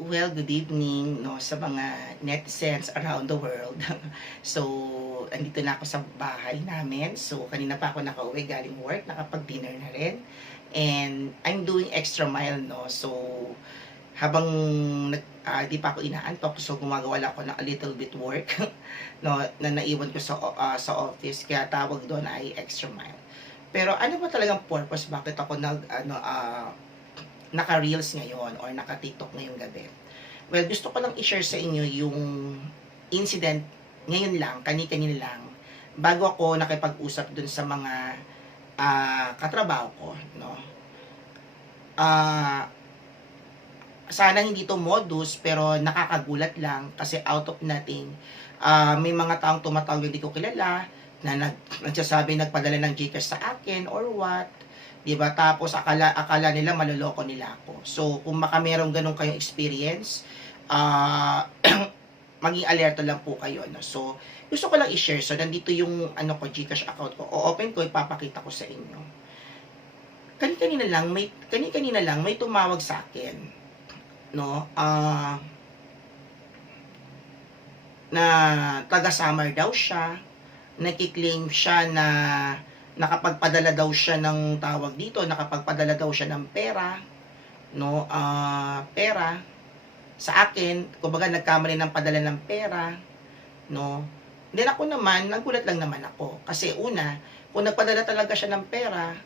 Well, good evening no sa mga netizens around the world. So, andito na ako sa bahay namin. So, kanina pa ako nakauwi galing work, nakapag-dinner na rin. And I'm doing extra mile no. So, habang di pa ako inaantok, so gumagawa lang ako ng a little bit work no na naiwan ko sa office, kaya tawag doon ay extra mile. Pero ano ba talagang purpose bakit ako naka-reels ngayon or naka-TikTok ngayong gabi? Well, gusto ko lang i-share sa inyo yung incident ngayon lang, kani-kanina lang, bago ako nakipag-usap dun sa mga katrabaho ko, no? Ah, Sana hindi to modus, pero nakakagulat lang kasi out of nothing, may mga taong tumatawag hindi ko kilala na nagsasabi nagpadala ng GCash sa akin or what. 'Di ba? Tapos akala nila maloloko nila ako. So, kung baka merong ganun kayong experience, maging alerto lang po kayo, no. So, gusto ko lang i-share. So, nandito yung GCash account ko. O-open ko, ipapakita ko sa inyo. Kani-kanina lang may tumawag sa akin, no. Na taga Samar daw siya, nakiklaim siya na nakapagpadala daw siya ng tawag dito, nakapagpadala daw siya ng pera, no, pera sa akin, kumbaga nagkamali ng padala ng pera, no. Then ako naman, nagulat lang naman ako. Kasi una, kung nagpadala talaga siya ng pera,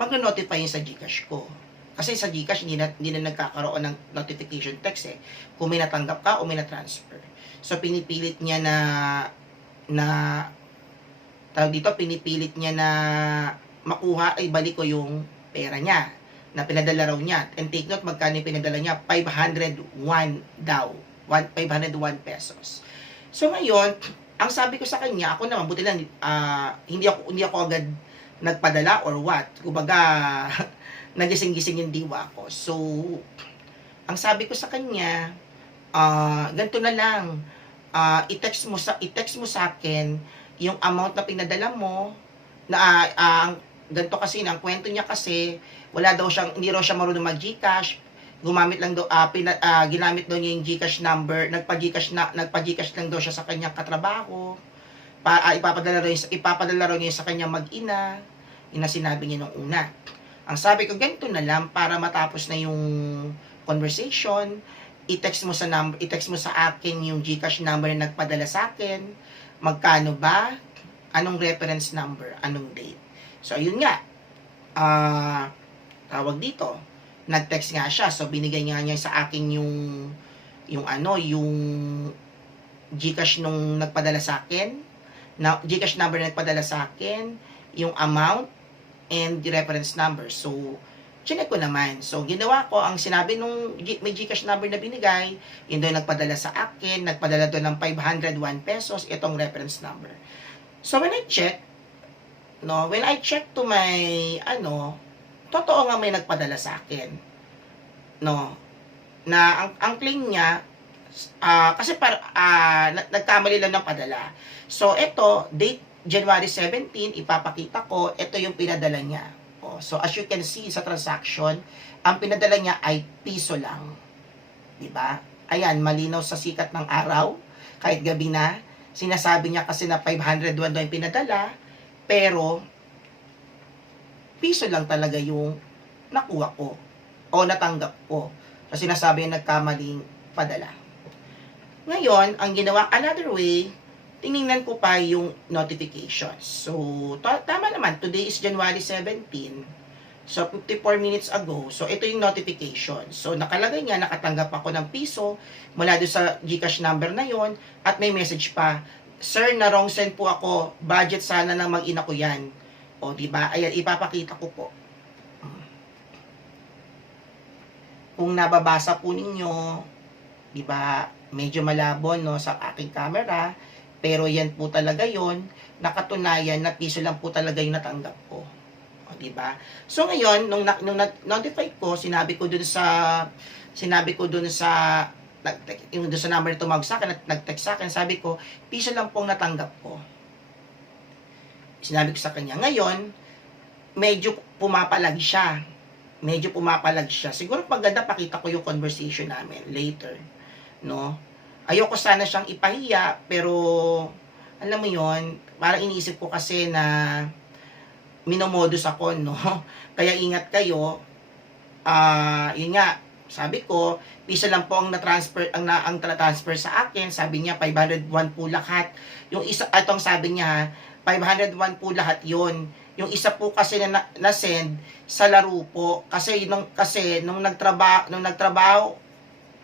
magno-notify yun sa GCash ko. Kasi sa GCash, hindi na nagkakaroon ng notification text eh, kung may natanggap ka o may na-transfer. So, pinipilit niya pinipilit niya na makuha ay balik ko yung pera niya na pinadala raw niya. And take note, magkano yung pinadala niya? 501 daw. 501 pesos. So ngayon, ang sabi ko sa kanya, ako naman, buti lang, hindi ako agad nagpadala or what. Kumbaga, nagising-gising yung diwa ko. So, ang sabi ko sa kanya, ganito na lang, i-text mo sa akin yung amount na pinadala mo na ganito kasi ang kwento niya kasi hindi raw siya marunong mag-GCash, gumamit lang daw ginamit daw niya yung GCash number, nagpa-GCash lang daw siya sa kanyang katrabaho, ipapadala raw niya sa kanyang mag-ina, yun na sinabi niya nung una. Ang sabi ko, ganito na lang para matapos na yung conversation, i-text mo sa akin yung GCash number na nagpadala sa akin, magkano ba, anong reference number, anong date. So ayun nga, tawag dito, nag-text nga siya, so binigay niya sa akin yung GCash nung nagpadala sa akin, GCash number na nagpadala sa akin, yung amount and the reference number. So chinek ko naman. So, ginawa ko, ang sinabi nung may GCash number na binigay, yun doon nagpadala sa akin, nagpadala doon ng 501 pesos, itong reference number. So, when I check to my, totoo nga may nagpadala sa akin. No? Na, ang claim niya, kasi nagkamali lang ng padala. So, ito, date January 17, ipapakita ko, ito yung pinadala niya. So, as you can see sa transaction, ang pinadala niya ay piso lang. Diba? Ayan, malinaw sa sikat ng araw, kahit gabi na. Sinasabi niya kasi na 501 daw yung pinadala, pero piso lang talaga yung nakuha ko o natanggap ko. So, sinasabi niya nagkamaling padala. Ngayon, ang ginawa, another way, tiningnan ko pa yung notifications. So, tama naman. Today is January 17. So, 54 minutes ago. So, ito yung notification. So, nakalagay niya, nakatanggap ako ng piso mula doon sa GCash number na yon at may message pa, "Sir, na wrong send po ako. Budget sana ng mag-ina ko yan." O, diba? Ayan, ipapakita ko po. Kung nababasa po ninyo, diba, medyo malabo, no, sa aking camera, pero yan po talaga yon, nakatunayan na piso lang po talaga yung natanggap ko. O, diba? So ngayon, nung notify ko, sinabi ko dun sa yung dun sa number na tumawag sa akin at nag-text sa akin, sabi ko, piso lang pong natanggap ko. Sinabi ko sa kanya. Ngayon, medyo pumapalag siya. medyo pumapalag siya. Siguro paganda pakita ko yung conversation namin later, no? Ayoko sana siyang ipahiya, pero alam mo yon, parang iniisip ko kasi na minomodus ako, no? Kaya ingat kayo. Yun nga, sabi ko, piso lang po ang na-transfer, ang transfer sa akin. Sabi niya, 501 po lahat. Yung isa, atong sabi niya, 501 po lahat yon. Yung isa po kasi na send sa laro po. Kasi, nung nagtrabaho,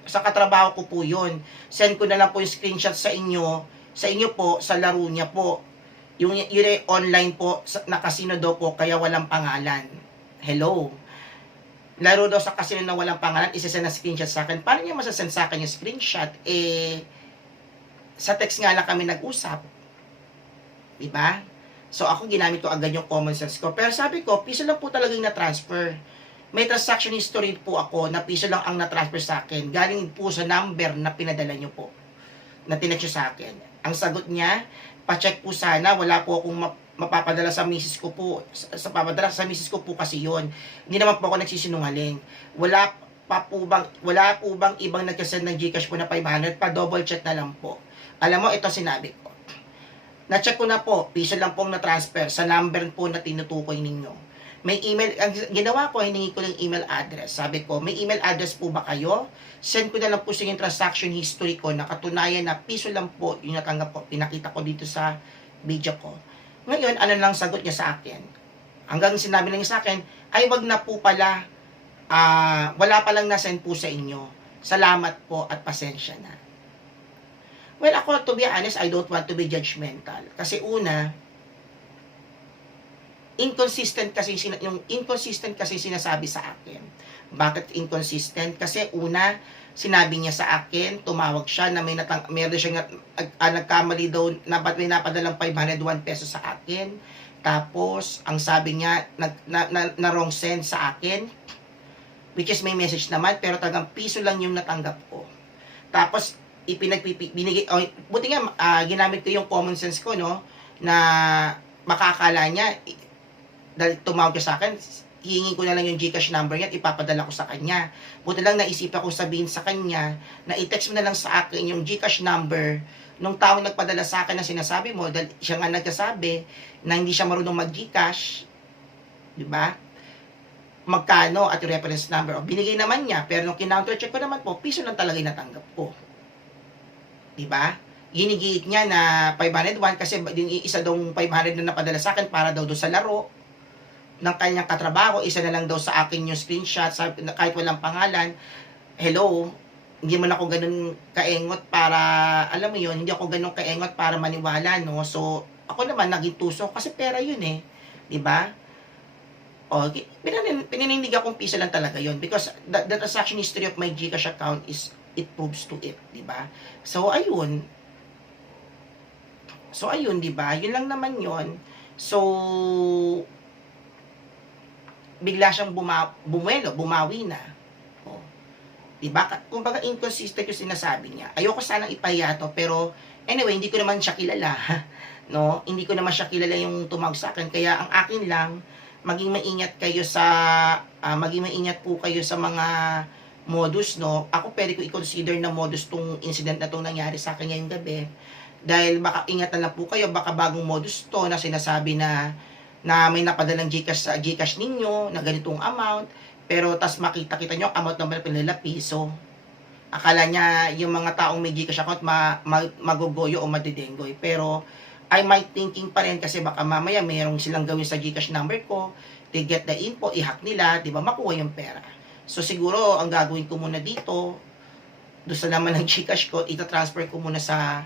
sa katrabaho ko po yun. Send ko na lang po yung screenshot sa inyo po, sa laro niya po. Yung online po, na casino daw po, kaya walang pangalan. Hello? Laro daw sa casino na walang pangalan, isasend na screenshot sa akin. Paano niya masasend sa akin yung screenshot? Sa text nga lang kami nag-usap. Diba? So, ako ginamit ko agad yung common sense ko. Pero sabi ko, piso lang po talagang na-transfer. May transaction history po ako na piso lang ang na-transfer sa akin. Galing po sa number na pinadala nyo po. Na tinext sa akin. Ang sagot niya, pa-check po sana, wala po akong mapapadala sa misis ko po. Papadala sa misis ko po kasi yon. Hindi naman po ako nagsisinungaling. Wala po bang ibang nagkasend ng GCash po na 500? Pa-double check na lang po. Alam mo, ito sinabi ko. Na-check ko na po, piso lang pong na-transfer sa number po na tinutukoy ninyo. May email, ang ginawa ko, hiningi ko ng email address. Sabi ko, may email address po ba kayo? Send ko na lang po sa yung transaction history ko na katunayan na piso lang po yung natanggap ko. Pinakita ko dito sa video ko. Ngayon, ano lang sagot niya sa akin? Hanggang sinabi lang niya sa akin, ay wag na po pala, wala palang na-send po sa inyo. Salamat po at pasensya na. Well, ako, to be honest, I don't want to be judgmental. Kasi una, inconsistent kasi sinasabi sa akin. Bakit inconsistent? Kasi una, sinabi niya sa akin, tumawag siya na meron siya nagkamali daw na ba't may napadalang 501 pesos sa akin. Tapos, ang sabi niya, na wrong send sa akin, which is may message naman, pero talagang piso lang yung natanggap ko. Tapos, buti nga, ginamit ko yung common sense ko, no, na makakala niya, dahil tumawag siya sa akin, hihingin ko na lang yung GCash number niya at ipapadala ko sa kanya. Buti lang naisipan ko sabihin sa kanya na i-text mo na lang sa akin yung GCash number nung taong nagpadala sa akin na sinasabi mo, dahil siya nga nagsasabi na hindi siya marunong mag-GCash, di ba? Magkano at yung reference number. O, binigay naman niya, pero nung kinounter check ko naman po, piso lang talaga yung natanggap ko. Di ba? Ginigiit niya na 501 kasi yung isa daw 500 na napadala sa akin para daw doon sa laro ng kanyang katrabaho, isa na lang daw sa akin yung screenshot, kahit walang pangalan. Hello, hindi man ako ganun kaengot para, alam mo yun, hindi ako ganun kaengot para maniwala, no? So, ako naman naging tuso kasi pera yun eh. Diba? O, pininindig akong piso lang talaga yun because the transaction history of my GCash account is, it proves to it. Diba? So, ayun. Diba? Yun lang naman yun. So, bigla siyang bumawi na. O, diba? Kumbaga inconsistent yung sinasabi niya. Ayoko sanang ipahiya to, pero anyway, hindi ko naman siya kilala. No? Hindi ko naman siya kilala yung tumawag sa akin. Kaya ang akin lang, maging maingat po kayo sa mga modus, no? Ako pwede ko i-consider na modus tong incident na tong nangyari sa akin ngayong gabi. Dahil baka ingat na lang po kayo, baka bagong modus to na sinasabi na may napadalang GCash sa GCash ninyo na ganitong amount, pero tas makita-kita nyo ang amount naman pinila piso. Akala niya yung mga taong may GCash account magugoyo o madidenggoy. Pero I might thinking pa rin kasi baka mamaya mayroong silang gawin sa GCash number ko, they get the info, i-hack nila, di ba, makuha yung pera. So siguro ang gagawin ko muna dito, doon sa naman ng GCash ko, ita-transfer ko muna sa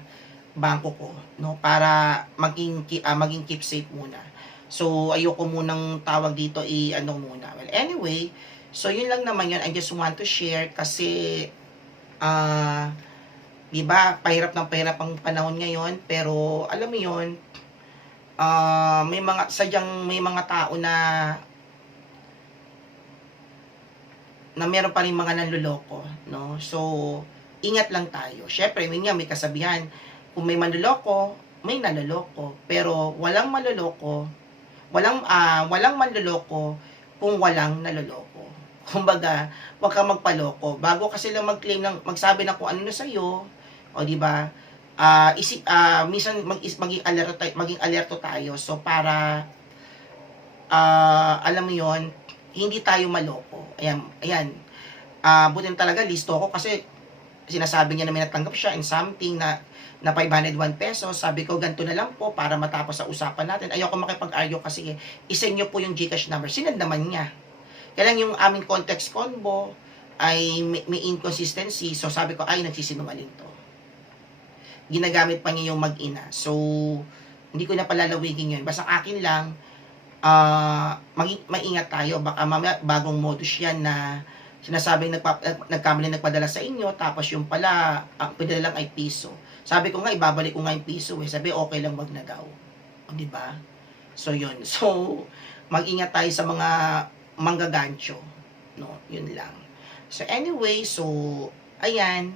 bangko ko, no, para maging keep safe muna. So, ayoko munang tawag dito muna. Well, anyway, so yun lang naman yun. I just want to share kasi, diba, pahirap ang panahon ngayon. Pero, alam mo yun, may mga tao na meron pa rin mga nanloloko, no? So, ingat lang tayo. Syempre, may kasabihan, kung may manloloko, may naloloko. Pero, walang manloloko kung walang naloloko. Kumbaga, huwag kang magpaloko. Bago kasi lang mag-claim ng, magsabi na kung ano na sa'yo, o di ba? Minsan maging alerto tayo. So, para, alam mo yon, hindi tayo maloko. Ayan. Butin talaga, listo ako kasi sinasabi niya na may natanggap siya in something na 501 pesos. Sabi ko, ganito na lang po para matapos sa usapan natin. Ayoko makipag-argue kasi isend nyo po yung GCash number. Sinend naman niya. Kaya lang yung aming context convo ay may inconsistency. So sabi ko, ay, nagsisinungaling to. Ginagamit pa niya yung mag-ina. So, hindi ko na palalawigin yun. Basta akin lang, maingat tayo. Baka mamaya bagong modus yan na sinasabing nagkamali nagpadala sa inyo, tapos yung pala, ang pinadala lang ay piso. Sabi ko nga, ibabalik ko nga yung piso. Sabi, okay lang wag na daw. O, diba? So, yun. So, mag-ingat tayo sa mga manggagancho. No, yun lang. So, anyway, so, ayan.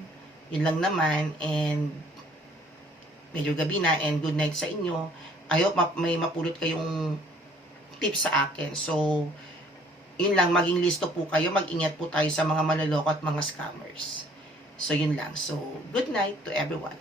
Yun lang naman. And, medyo gabi na. And, good night sa inyo. I hope may mapulot kayong tips sa akin. So, yun lang, maging listo po kayo, mag-ingat po tayo sa mga manloloko at mga scammers. So, yun lang. So, good night to everyone.